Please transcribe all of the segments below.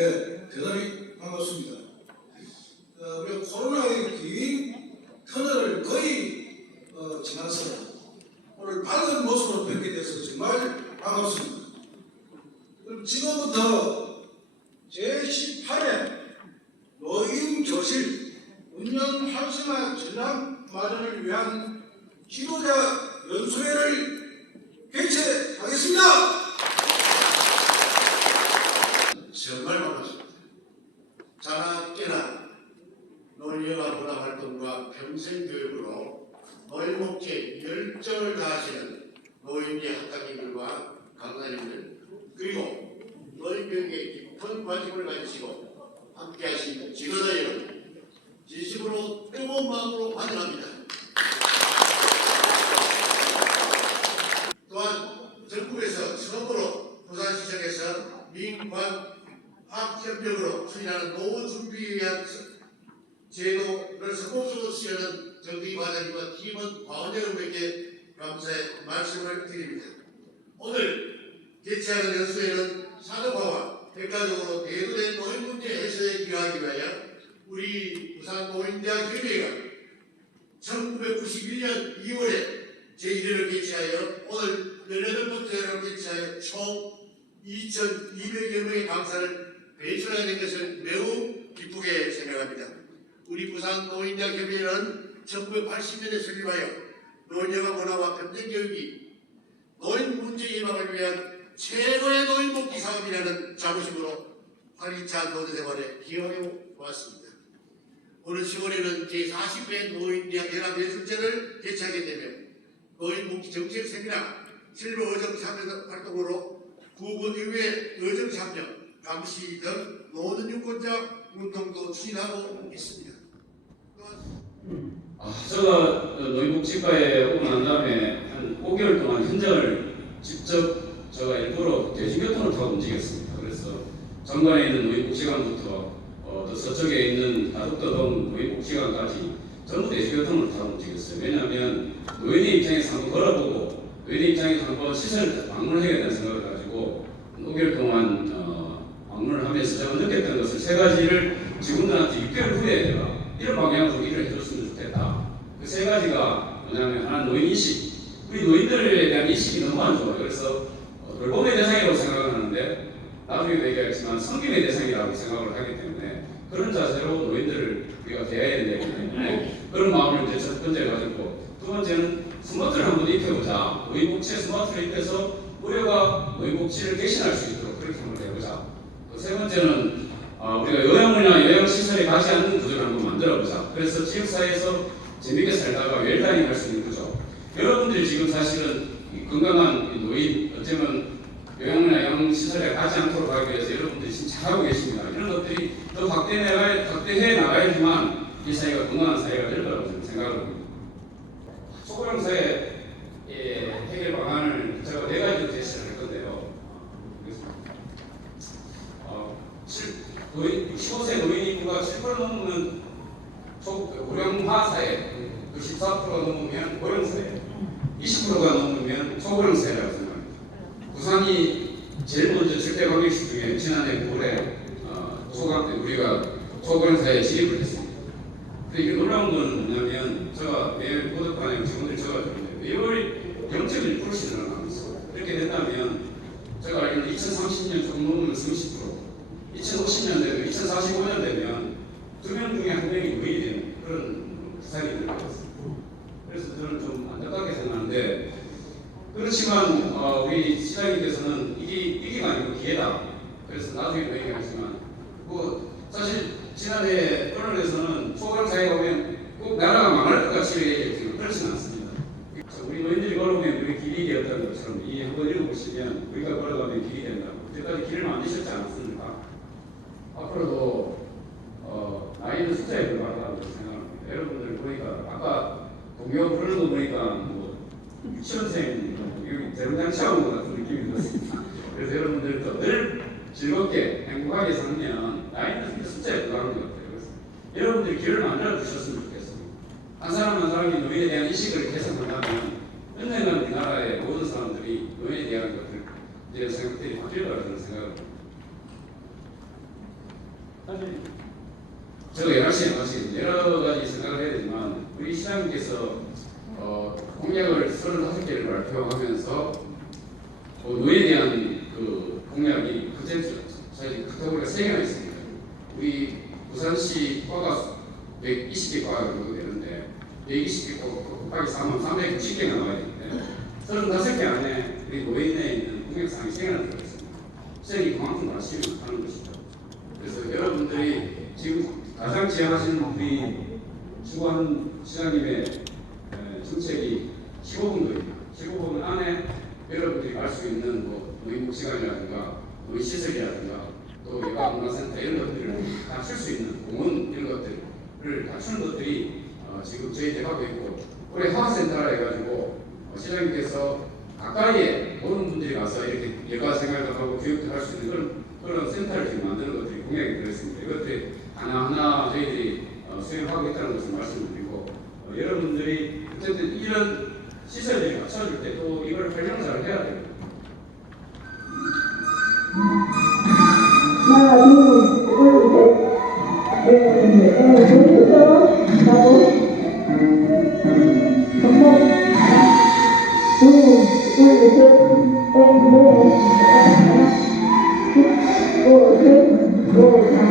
네, 대단히 반갑습니다. 우리가 코로나의 긴 터널을 거의 지나서 오늘 밝은 모습으로 뵙게 돼서 정말 반갑습니다. 그럼 지금부터 제18회 노인교실 운영 활성화 전략 마련을 위한 지도자 연수회를 개최하겠습니다. 정말 반갑습니다. 자나 깨나 노인영화 문화활동과 평생교육으로 노인목적에 열정을 다하시는 노인계 학당님들과 강사님들 그리고 노인교육에 깊은 관심을 가지시고 함께하신 지도자 여러분 진심으로 뜨거운 마음으로 환영합니다. 또한 전국에서 처음으로 부산시청에서 민관 학협력으로 추진하는 노후 준비에 위한 제도를 성공적으로 수행하는 정기 과장님과 팀원 과원 여러분에게 감사의 말씀을 드립니다. 오늘 개최하는 연수회는 산업화와 백과적으로 대두된 노인 문제 해소에 기여하기 위하여 우리 부산 노인대학 협의회가 1991년 2월에 제1회를 개최하여 오늘 18번째를 개최하여 총 2,200여 명의 강사를 배출하게 된 것을 매우 기쁘게 생각합니다. 우리 부산 노인대학 협의회는 1980년에 설립하여 노인영화 문화와 평생교육이 노인 문제 예방을 위한 최고의 노인 복지 사업이라는 자부심으로 활기찬 노동생활에 기여해 왔습니다. 오늘 10월에는 제40회 노인대학 연합예술제를 개최하게 되며 노인복지 정책 세미나 실버 의정 참여 활동으로 구군의회 의정 참여, 감시 등 모든 유권자 운동도 추진하고 있습니다. 제가 노인복지과에 오고 난 다음에 한 5개월 동안 현장을 직접 제가 일부러 대중교통을 타고 움직였습니다. 그래서 정관에 있는 노인복지관부터 또 서쪽에 있는 가덕도동 노인복지관까지 전부 대중교통을 타고 움직였어요. 왜냐하면 노인의 입장에서 한번 걸어보고 노인의 입장에서 한번 시설을 방문을 해야 된다는 생각을 가지고 5개월 동안 방문을 하면서 제가 느꼈던 것을 세 가지를 직원들한테 6개월 후에 내가 이런 방향으로 일을 해줬으면 좋겠다. 그 세 가지가 뭐냐면 하나는 노인인식. 우리 노인들에 대한 인식이 너무 안 좋아요. 그래서 돌봄의 대상이라고 생각을 하는데 나중에도 얘기하겠지만 섬김의 대상이라고 생각을 하기 때문에 그런 자세로 노인들을 우리가 대해야 되기 때문에 그런 마음을 이제 첫 번째 가졌고 두 번째는 스마트를 한번 입혀보자. 노인복지에 스마트를 입혀서 우리가 노인복지를 개신할 수 있도록 그렇게 한번 해보자. 세 번째는 우리가 요양원이나 요양시설에 가지 않는 구조를 한번 만들어보자. 그래서 지역사회에서 재밌게 살다가 웰다잉 할 수 있는 구조. 여러분들이 지금 사실은 건강한 노인, 어쩌면 요양원이나 요양시설에 가지 않도록 하기 위해서 여러분들이 지금 잘하고 계십니다. 이런 것들이 더 확대해 나가야지만 이 사회가 건강한 사회가 될 거라고 저는 생각을 합니다. 초고령사회 해결 방안을 제가 4가지로 제시를 할 건데요. 65세 노인 인구가 7% 넘으면 고령화 사회, 14%가 넘으면 고령사회, 20%가 넘으면 초고령사회라고 생각합니다. 부산이 제일 먼저 절대관객식 중에 지난해 9월에 우리가 초고령사회에 진입을 했습니다. 근데 이게 놀라운 건 뭐냐면 제가 매일 고덕관에 직원들 적어줬는데 매월 0.1%씩 늘어나면서 이렇게 된다면 제가 알기로는 2030년 조금 넘으면 30%, 2050년 되면 2045년 되면 2명 중에 1명이 노인이 되는 그런 부상이 될 것 같습니다. 그래서 저는 좀 안타깝게 생각하는데 그렇지만 우리 시장님께서는 이기가 아니고 기회다. 그래서 나중에도 얘기하지만 사실 지난해 언론에서는 초고령사회가 오면 꼭 나라가 망할 것 같이 얘기했지만 그렇지는 않습니다. 우리 노인들이 걸어오면 우리 길이 되었다는 것처럼 이 한번 읽어보시면 우리가 걸어가면 길이 된다고. 그때까지 길을 만드셨지 않았습니까? 앞으로도 나이는 숫자에 불과하다고 생각합니다. 여러분들 보니까 아까 동요 부르는 거 보니까 뭐 유치원생 대롱장치하고 것 같은 느낌이 들었습니다. 그래서 여러분들도 늘 즐겁게 행복하게 살면 나이는 숫자에 불과한 것 같아요. 그래서 여러분들이 길을 만들어 주셨으면 좋겠습니다. 한 사람 한 사람이 노인에 대한 인식을 개선한다면 언젠가는 우리나라의 모든 사람들이 노인에 대한 것들 이제 생각들이 바뀔 거라고 저는 생각합니다. 저도 11시에 마치겠습니다. 여러 가지 생각을 해야 되지만 우리 시장님께서 공약을 35개를 발표하면서 노예에 대한 그 공약이 사실 카테고리가 3개나 있습니다. 우리 부산시 과가 120개 과가 정도 되는데 120개 곱하기 4만 390개가 나와야 되는데 35개 안에 우리 노예에 있는 공약사항이 3개나 들어있습니다. 시장이 그만큼 아쉬움을 하는 것이죠. 그래서 여러분들이 지금 가장 지향하시는 우리 주관 시장님의 정책이 15분거리입니다. 15분 안에 여러분들이 갈 수 있는 노인복지관이라든가 노인시설이라든가 또 여가문화센터 이런 것들을 갖출 수 있는 공원 이런 것들을 갖추는 것들이 지금 저희 대학에 있고 올해 하원센터라 해가지고 시장님께서 가까이에 모든 분들이 가서 이렇게 여가 생활도 하고 교육도 할 수 있는 그런 센터를 지금 만드는 것들이 공약이 들어있습니다. 이것들이 하나하나 저희들이 수행하고 있다는 것을 말씀드리고 여러분들이 어쨌든 이런 시설들이 갖춰질 때 또 이걸 활용을 잘 해야 됩니다. 하나, 둘, 셋, 넷, 둘이서 가고 정목 둘, 셋, 넷, 오, 셋, 오, 하나,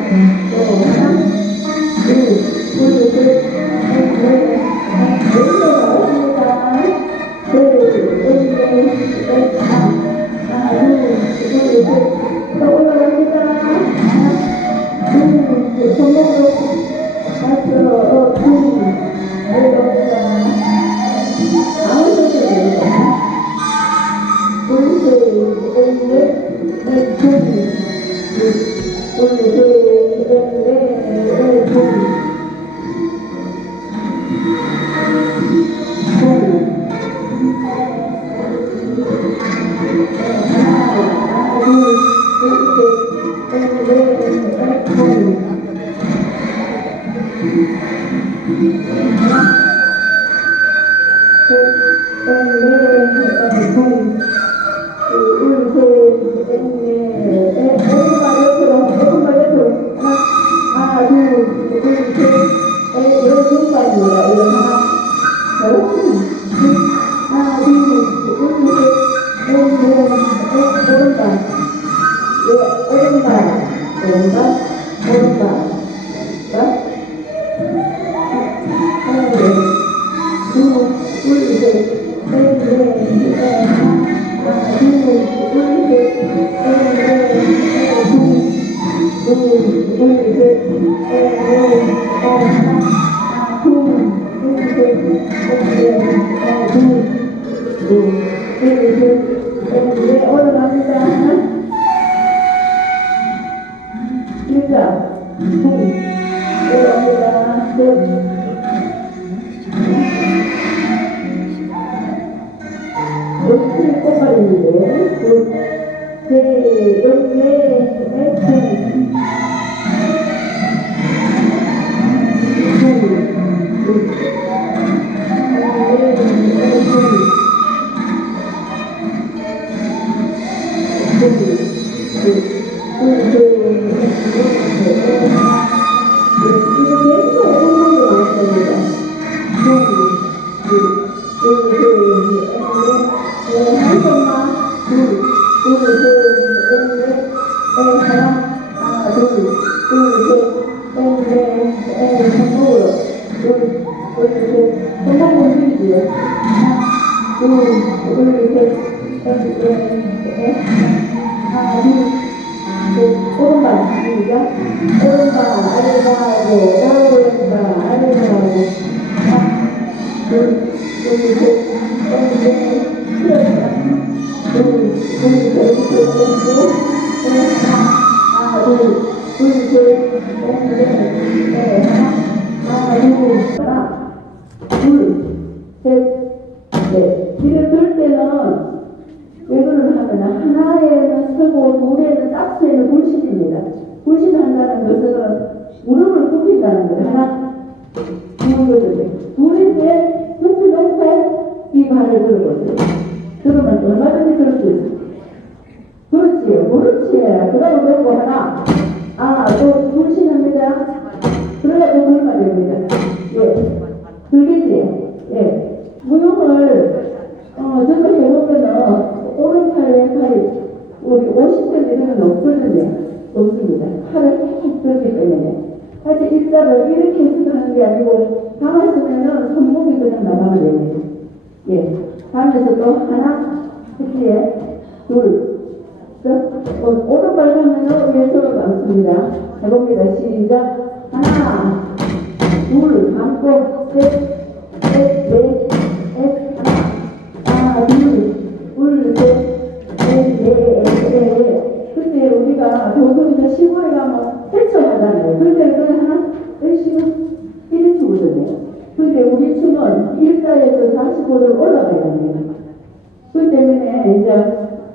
둘, 셋, 넷, 뒤를 돌 때는 왜 그러냐면 하나에는 서고 둘에는 짝수에는 굴신입니다. 굴신한다는 것은 무릎을 굽힌다는 거예요. 하나, 둘인데 높이 높게 이 발을 들어보세요. 그러면 얼마든지 그럴 수 있어요. 그렇지요. 그렇지. 그러고 놓고 하나, 또 굴신은 번째 일자를 이렇게 해서 하는 게 아니고 가만히 있으면은 손목이 그냥 나가면 되네요. 예. 다음에서 또 하나, 이렇게 둘, 오른발 하면은 왼손을 감습니다. 해봅니다. 시작. 하나, 둘, 감고, 셋, 넷, 하나, 둘, 셋, 넷. 그때 우리가 도서에서 시골에 가면 헬쳐하잖아요. 그때 그냥 하나, 열심히 이래 주거든요. 근데 우리 춤은 일자에서 45도를 올라가야 됩니다. 그 때문에 이제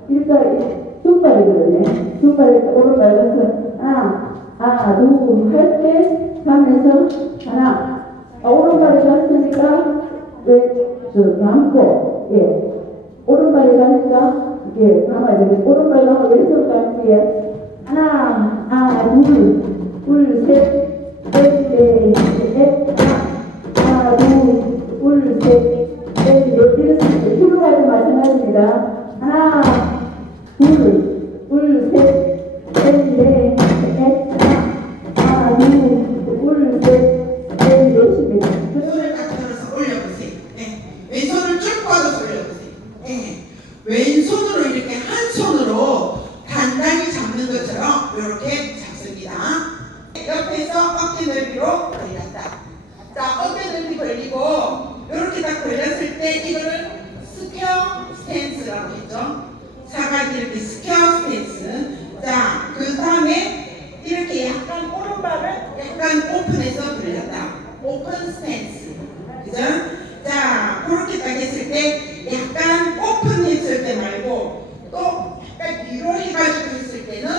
일자 두 발이거든요. 두 발에 오른발 가서 둘 할 때 가면서 하나 오른발이 갔으니까 감고 오른발이 가니까 감아야 되겠 오른발 가면 왼손 감기에 하나 둘 셋 넷 하나 둘 셋 넷 이렇습니다. 힘으로 가지 마찬가지입니다. 하나 둘 셋 넷 하나 둘 셋 넷입니다. 손을 딱 들어서 올려보세요. 왼손을 쭉 뻗어서 올려보세요. 왼손으로 이렇게 한 손으로 단단히 잡는 것처럼 이렇게 잡습니다. 옆에서 어깨 넓이로 벌렸다. 자, 어깨 넓이 벌리고 이렇게 딱 벌렸을 때 이거를 스퀘어 스탠스라고 했죠. 사각이 이렇게 스퀘어 스탠스. 자, 그 다음에 이렇게 약간 오른발을 약간 오픈해서 벌렸다. 오픈 스탠스. 그죠? 자, 그렇게 딱 했을 때 약간 오픈했을 때 말고 또 약간 뒤로 해가지고 했을 때는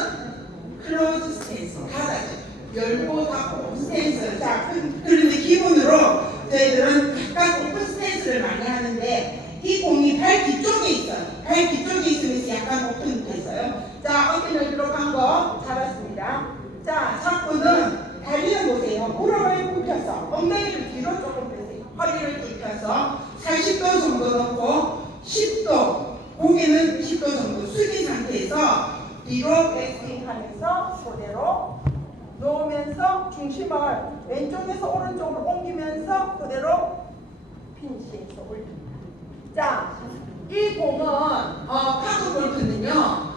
클로즈 스탠스. 닫아줘. 열고 닫고 스탠스. 자, 그런데 기본으로 저희들은 약간 오픈 스탠스를 많이 하는데 이 공이 발 뒤쪽에 있어요. 발 뒤쪽에 있으면서 약간 오픈돼 있어요. 자, 어깨 넓이로 간 거 잡았습니다. 자, 잡고는 다리를 보세요. 무릎을 굽혀서 엉덩이를 뒤로 조금 빼세요. 허리를 굽혀서 40도 정도 넣고 10도, 고개는 10도 정도 숙인 상태에서 뒤로 백스윙 하면서 그대로 놓으면서 중심을 왼쪽에서 오른쪽으로 옮기면서 그대로 피니시해서 올립니다. 자, 이 공은 카드 골프는요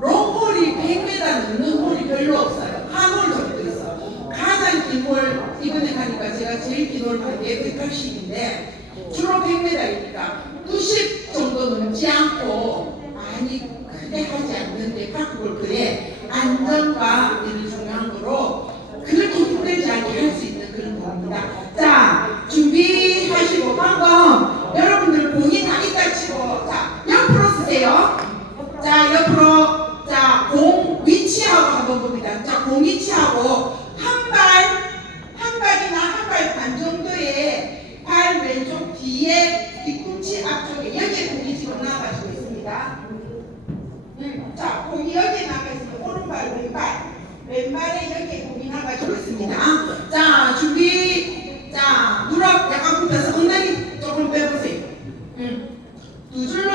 롱홀이 100m 넘는 홀이 별로 없어요. 한 홀 정도 있어요. 가장 긴 홀 이번에 가니까 제가 제일 긴 홀 간 게 180인데 주로 100m이니까 90 정도 넘지 않고 많이 크게 하지 않는데 카드 골프의 안전과 이런 중요한 거로 그렇게 힘들지 않게 할 수 있는 그런 겁니다. 자, 준비하시고 방금 여러분들 공이 다 있다 치고 자, 옆으로 쓰세요. 자, 옆으로 자, 공 위치하고 한번 봅니다. 자, 공 위치하고 한 발이나 한 발 반 정도의 발 왼쪽 뒤에 뒤꿈치 앞쪽에 여기에 공이 지금 나가지고 있습니다. 자, 공이 여기에 나가 있으면 오른발, 왼발에 여기에 공이 나가지고 있습니다. 자, 준비. 자, 무릎 약간 굽혀서 엉덩이 조금 빼보세요. 두 줄로.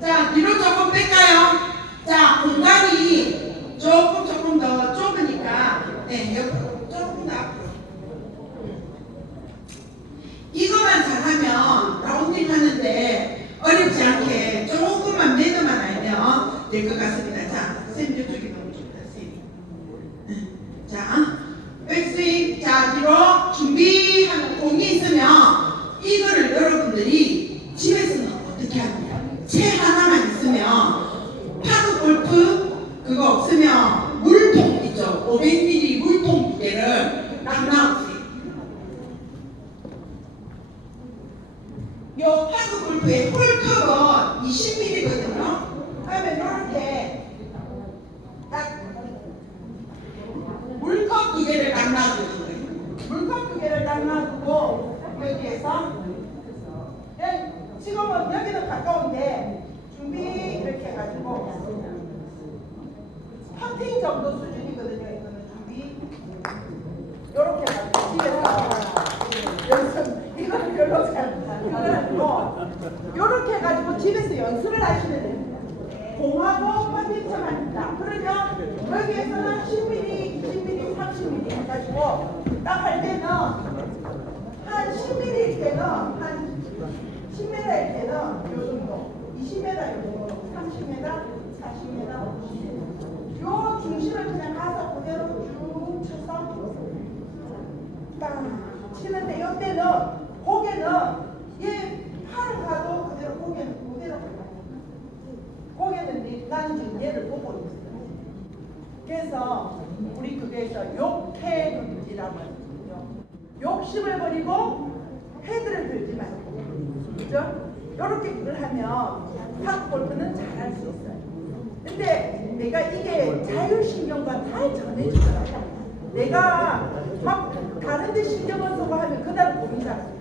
자, 뒤로 조금 뺄까요? 자, 공간이 조금 더 좁으니까 옆으로 조금 더 앞으로. 이거만 잘하면 라운딩 하는데 어렵지 않게 조금만 매너만 알면 될 것 같습니다. 자, 선생님 이쪽이 너무 좋다. 선생님. 자, 백스윙. 자, 뒤로 준비하는 공이 있으면 이거를 여러분들이 집에서는 어떻게 합니까? 채 하나만 있으면 파드 골프 그거 없으면 물통 있죠. 500ml 물통 2개를 딱 놔보세요. 요 파드 골프의 홀컵은 20ml거든요. 그러면 이렇게 딱 물컵 2개를 딱 놔두는 거예요. 물컵 2개를 딱 놔두고 여기에서 지금은 여기는 가까운데 준비 이렇게 해가지고 퍼팅 정도 수준이거든요. 이거는 준비 이렇게 해가지고 집에서 연습 이거는 별로 잘안하고 이렇게 해가지고 집에서 연습을 하시면 됩니다. 공하고 퍼팅처럼 합니다. 그러면 여기에서는 10mm, 20mm, 30mm 해가지고 때는 한 10m일 때는 요 정도, 20m 요 정도, 30m, 40m, 50m. 요 중심을 그냥 가서 그대로 쭉 쳐서 딱 치는데 이때는 고개는 얘 팔을 가도 그대로 고개는 그대로 가요. 고개는 나는 지금 얘를 보고 있어요. 그래서 우리 그게서 욕해금지라고 하거든요. 욕심을 버리고 헤드를 들지 말고, 그죠? 이렇게 그걸 하면 탁 골프는 잘할 수 있어요. 근데 내가 이게 자율신경과 잘 전해주더라고요. 내가 막 다른 데 신경을 쓰고 하면 그날 공이 잘 돼요.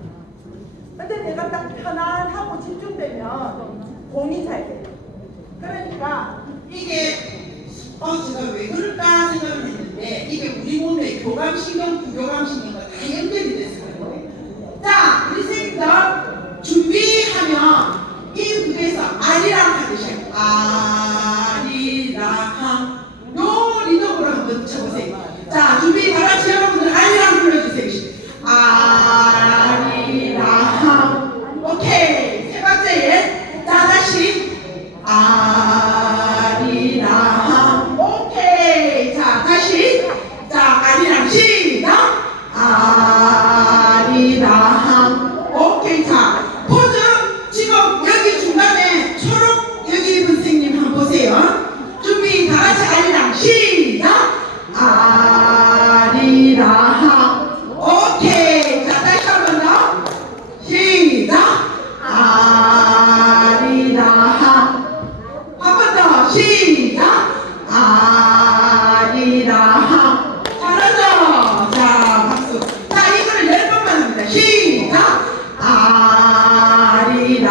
근데 내가 딱 편안하고 집중되면 공이 잘 돼요. 그러니까 이게 제가 왜 그럴까 생각을 했는데 이게 우리 몸의 교감신경, 부교감신경과 다 연결이 돼서 그런 거예요. 자, 우리 선생님들 준비하면 이 무대에서 아리랑 하듯이 아리랑 요 리듬으로 한번 쳐보세요. 자, 준비 다 같이 여러분들 아리랑 불러주세요. 아리랑. 오케이. 세 번째. 자, 다시 아리랑. 오케이. 자, 다시. 자, 아리랑 시작. 아리랑. 오케이. 자, 포즈 지금 여기 중간에 초록 여기 입은 선생님 한번 보세요. 준비 다 같이 아리랑 시작. 아리랑. 오케이. 자, 다시 한 번 더. 시작. 아리랑. 한 번 더. 시작. 아리랑. 잘하죠? 자, 박수. 자, 이거를 10번만 합니다. 시작. 아리랑.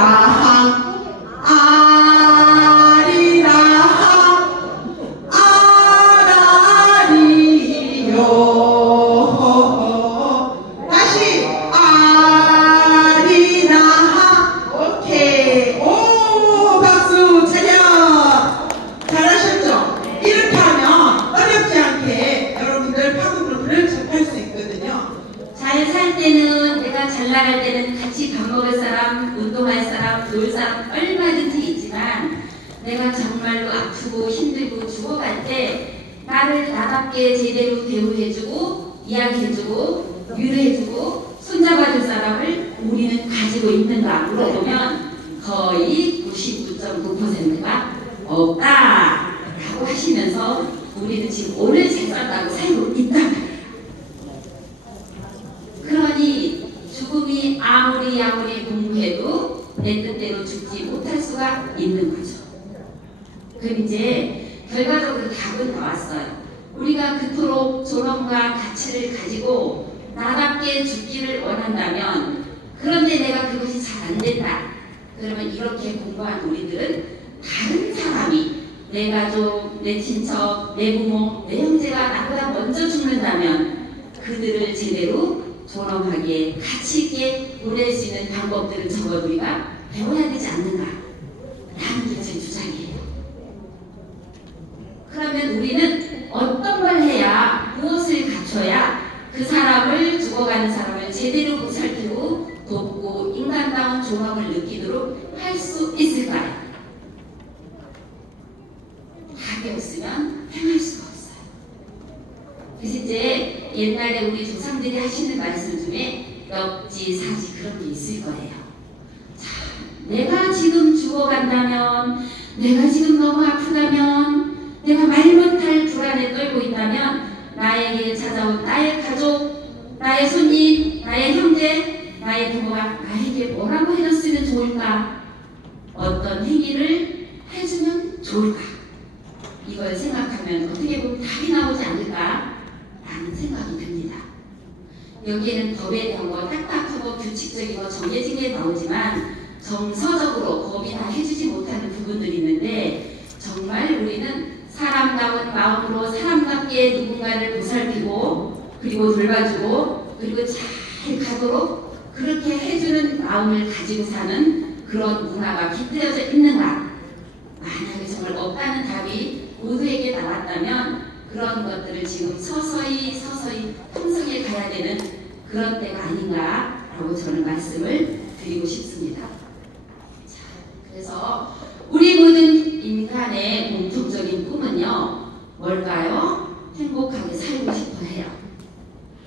아리랑. 아라리요. 다시 아리랑. 오케이. 오, 박수 차려. 잘하셨죠? 이렇게 하면 어렵지 않게 여러분들 파도 그룹을 접할 수 있거든요. 잘 살 때는, 내가 잘 나갈 때는 같이 밥 먹을 사람, 운동할 사람, 놀 사람 얼마든지 있지만 내가 정말로 아프고 힘들고 죽어갈 때 나를 나답게 제대로 대우해주고 이야기해주고 위로해주고 손잡아줄 사람을 우리는 가지고 있는가 물어보면 거의 99.9%가 없다라고 하시면서 우리는 지금 오늘 잘 살다고 살고 있다. 그러니 죽음이 아무리 공부해도 내 뜻대로 죽지 못할 수가 있는 거죠. 그럼 이제 결과적으로 답은 나왔어요. 우리가 그토록 존엄과 가치를 가지고 나답게 죽기를 원한다면, 그런데 내가 그것이 잘 안 된다. 그러면 이렇게 공부한 우리들은 다른 사람이, 내 가족, 내 친척, 내 부모, 내 형제가 나보다 먼저 죽는다면 그들을 제대로 존엄하게 가치 있게 보낼 수 있는 방법들을 적어도 우리가 배워야 되지 않는가 라는 게 제 주장이에요. 그러면 우리는 어떤 걸 해야, 무엇을 갖춰야 그 사람을, 죽어가는 사람을 제대로 보살피고 돕고 인간다운 존엄을 느끼도록 할 수 있을까요? 답이 없으면 행할 수가 없어요. 그래서 이제 옛날에 우리 조상들이 하시는 말씀 중에 역지사지 그런 게 있을 거예요. 자, 내가 지금 죽어간다면, 내가 지금 너무 아프다면, 내가 말 못할 불안에 떨고 있다면 나에게 찾아온 나의 가족, 나의 손님, 나의 형제, 나의 부모가 나에게 뭐라고 해줬으면 좋을까? 어떤 행위를 해주면 좋을까? 이걸 생각하면 어떻게 보면 답이 나오지 않을까? 라는 생각이 듭니다. 여기에는 법에 대한 거 딱딱하고 규칙적인 거 정해진 게 나오지만 정서적으로 법이 다 해주지 못하는 부분들이 있는데, 정말 우리는 사람다운 마음으로 사람답게 누군가를 보살피고 그리고 돌봐주고 그리고 잘 가도록 그렇게 해주는 마음을 가지고 사는 그런 문화가 깃들여져 있는가? 만약에 정말 없다는 답이 모두에게 나왔다면 그런 것들을 지금 서서히 형성해 가야 되는 그런 때가 아닌가 라고 저는 말씀을 드리고 싶습니다. 자, 그래서 우리 모든 인간의 공통적인 꿈은요, 뭘까요? 행복하게 살고 싶어 해요.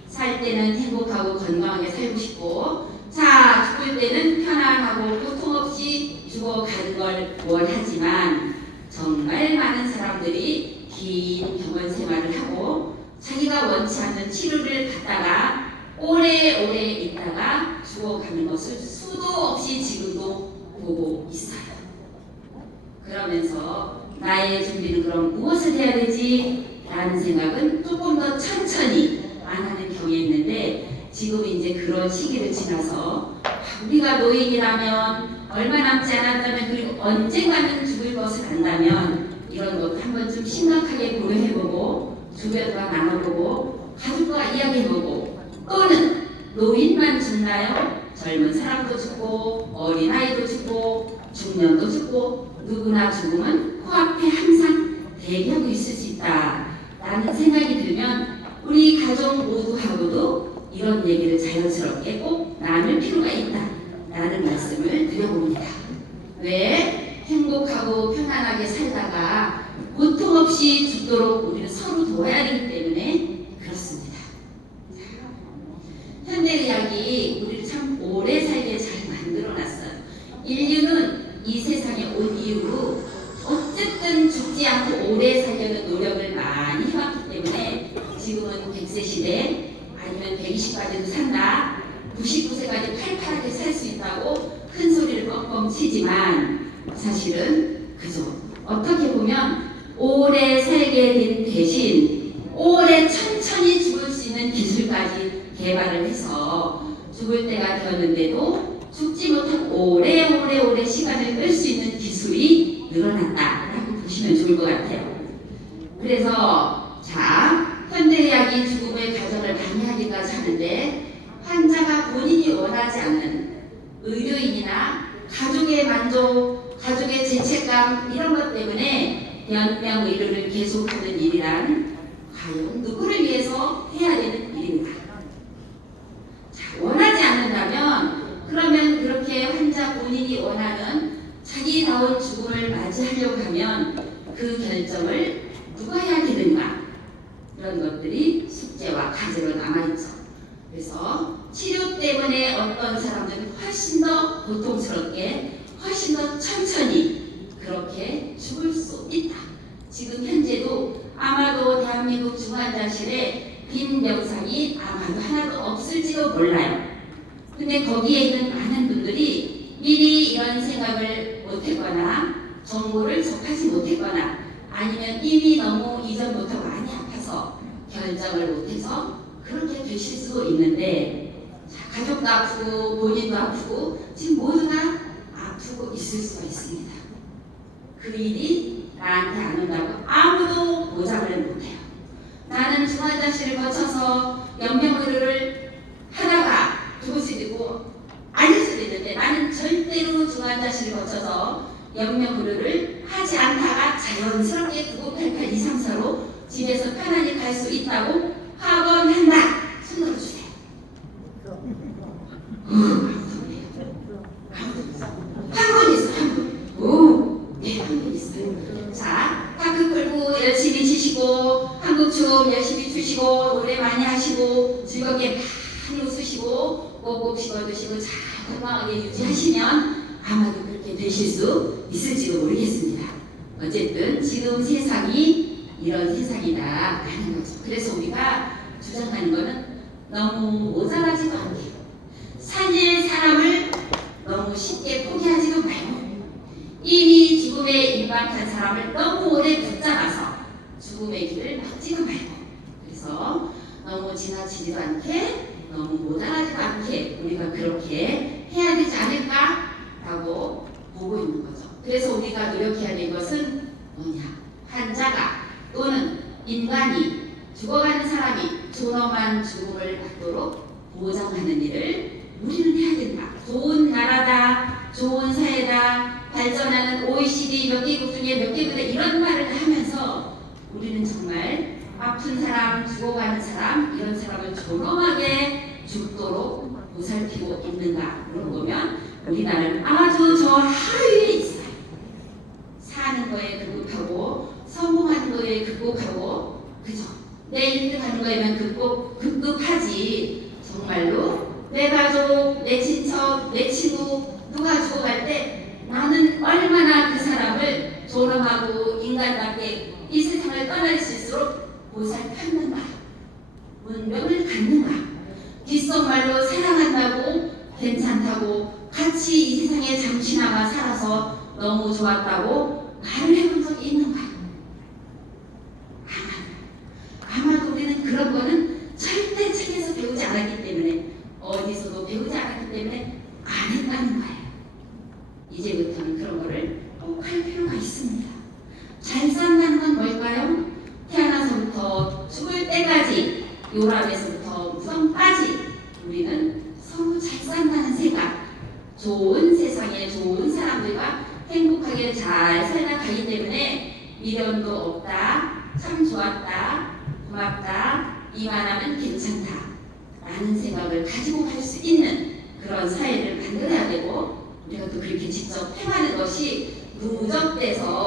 살 때는 행복하고 건강하게 살고 싶고, 자, 죽을 때는 편안하고 고통 없이 죽어가는 걸 원하지만, 정말 많은 사람들이 긴 병원 생활을 하고 자기가 원치 않는 치료를 받다가 오래오래 있다가 죽어가는 것을 수도 없이 지금도 보고 있어요. 그러면서 나의 준비는 그럼 무엇을 해야 되지? 라는 생각은 조금 더 천천히 안 하는 경우에 있는데, 지금 이제 그런 시기를 지나서 우리가 노인이라면 얼마 남지 않았다면, 그리고 언젠가는 죽을 것을 안다면 이런 것도 한번 좀 심각하게 고려해보고 주변과 나눠보고 가족과 이야기해보고, 또는 노인만 죽나요? 젊은 사람도 죽고 어린아이도 죽고 중년도 죽고 누구나 죽음은 코앞에 항상 대기하고 있을 수 있다 라는 생각이 들면 우리 가족 모두하고도 이런 얘기를 자연스럽게 꼭 나눌 필요가 있다 라는 말씀을 드려봅니다. 왜? 행복하고 편안하게 살다가 고통 없이 죽도록 우리는 서로 도와야 하기 때문에 그렇습니다. 현대의학이 우리를 참 오래 살게 잘 만들어놨어요. 인류는 이 세상에 온 이후로 어쨌든 죽지 않고 오래 살려는 노력을 많이 해왔기 때문에 지금은 100세 시대 아니면 120까지도 산다, 99세까지 팔팔하게 살 수 있다고 큰 소리를 뻥뻥 치지만, 사실은 그죠. 어떻게 보면 오래 살게 된 대신 오래 천천히 죽을 수 있는 기술까지 개발을 해서 죽을 때가 되었는데도 죽지 못하고 오래 시간을 끌 수 있는 기술이 늘어났다라고 보시면 좋을 것 같아요. 그래서 자, 현대의학이 죽음의 가정을 많이 하기까지 하는데, 환자가 본인이 원하지 않는 의료인이나 가족의 만족, 가족의 죄책감 이런 것 때문에 연명 의료를 계속하는 일이란 과연 누구를 위해서 해야 되는 일인가? 자, 원하지 않는다면 그러면 그렇게 환자 본인이 원하는 자기다운 죽음을 맞이하려고 하면 그 결정을 누가 해야 되는가? 이런 것들이 숙제와 과제로 남아있죠. 그래서 치료 때문에 어떤 사람들은 훨씬 더 고통스럽게, 훨씬 더 천천히 그렇게 죽을 수 있다. 지금 현재도 아마도 대한민국 중환자실에 빈 병상이 아마도 하나도 없을지도 몰라요. 근데 거기에 있는 많은 분들이 미리 이런 생각을 못했거나 정보를 접하지 못했거나 아니면 이미 너무 이전부터 많이 아파서 결정을 못해서 그렇게 되실 수도 있는데, 자, 가족도 아프고 본인도 아프고 지금 모두 다 아프고 있을 수가 있습니다. 그 일이 나한테 안 온다고 아무도 보장을 못해요. 나는 중환자실을 거쳐서 연명의료를 하다가 죽을 수도 있고 아닐 수도 있는데, 나는 절대로 중환자실을 거쳐서 연명의료를 하지 않다가 자연스럽게 9988 234로 집에서 편안히 갈 수 있다고 확언한다. 손으로 주세요. 한 분 있어, 한 분. 오, 네, 한 분 있어요. 자, 파크 끌고 열심히 치시고 한국춤 열심히 추시고 노래 많이 하시고 즐겁게 많이 웃으시고 꼭꼭 씹어드시고 잘 건강하게 유지하시면 아마도 그렇게 되실 수 있을지도 모르겠습니다. 어쨌든 지금 세상이 이런 세상이다 하는 거죠. 그래서 우리가 주장하는 거는 너무 모자라지도 않게, 살릴 사람을 너무 쉽게 포기하지도 말고, 이미 죽음에 임박한 사람을 너무 오래 붙잡아서 죽음의 길을 막지도 말고, 그래서 너무 지나치지도 않게 너무 모자라지도 않게 우리가 그렇게 해야 되지 않을까라고 보고 있는 거죠. 그래서 우리가 노력해야 될 것은 뭐냐? 환자가 또는 인간이, 죽어가는 사람이 존엄한 죽음을 받도록 보장하는 일을 우리는 해야 된다. 좋은 나라다, 좋은 사회다, 발전하는 OECD 몇 개국 중에 몇 개국에 이런 말을 하면서 우리는 정말 아픈 사람, 죽어가는 사람, 이런 사람을 존엄하게 죽도록 보살피고 있는가 물어보면 우리나라는 아주 저 하위에 있어요. 사는 거에 급급하고 성공하는 거에 급급하고 그죠? 내 1등 하는 거에만 급급하지 정말로 내 가족, 내 친척, 내 친구 누가 죽어갈 때 나는 얼마나 그 사람을 존엄하고 인간답게 이 세상을 떠날 수 있도록 보살폈는가 문명을 갖는가 귓속말로 사랑한다고 괜찮다고 같이 이 세상에 잠시나마 살아서 너무 좋았다고 말을 해본 적이 있는가? 아마도 우리는 그런 거는 절대 책에서 배우지 않았기 때문에 어디서도 배우지 않았기 때문에 안 했다는 거예요. 이제부터는 그런 거를 꼭 할 필요가 있습니다. 잘 산다는 건 뭘까요? 태어나서부터 죽을 때까지 요람에서부터 무덤까지 우리는 서로 잘 산다는 생각 좋은 세상에 좋은 사람들과 행복하게 잘 살다 가기 때문에 미련도 없다 참 좋았다 고맙다 이만하면 괜찮다 라는 생각을 가지고 갈 수 있는 그런 사회를 만들어야 되고 우리가 또 그렇게 직접 행하는 것이 누적돼서